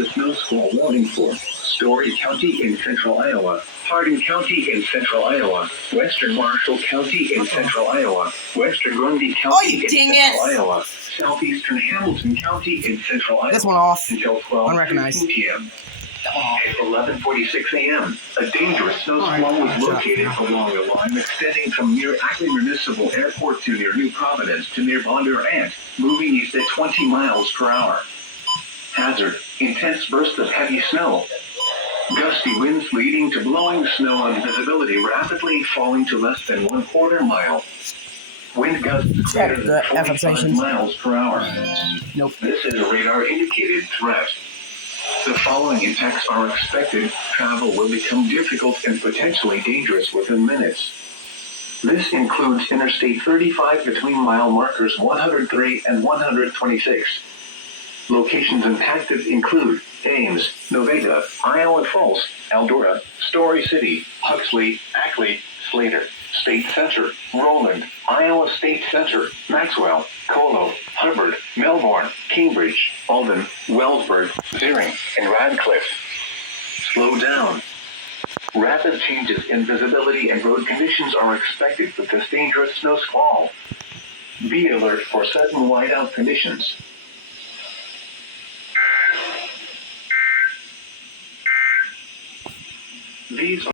the snow squall warning for Story County in central Iowa, Hardin County in central Iowa, western Marshall County in central Iowa, western Grundy County in central Iowa, southeastern Hamilton County in central Iowa. This one off. Until 12:15 p.m. At 11:46 a.m., a dangerous snow squall was located along a line extending from near Ackley Municipal Airport to near New Providence to near Bondurant, moving east at 20 miles per hour. Hazard: intense bursts of heavy snow. Gusty winds leading to blowing snow and visibility rapidly falling to less than 1/4 mile. Wind gusts greater than 45 miles per hour. Nope. This is a radar-indicated threat. The following impacts are expected. Travel will become difficult and potentially dangerous within minutes. This includes Interstate 35 between mile markers 103 and 126. Locations impacted include Ames, Nevada, Iowa Falls, Eldora, Story City, Huxley, Ackley, Slater, State Center, Roland, Iowa State Center, Maxwell, Colo, Hubbard, Melbourne, Cambridge, Alden, Wellsburg, Zering, and Radcliffe. Slow down. Rapid changes in visibility and road conditions are expected with this dangerous snow squall. Be alert for sudden whiteout conditions. These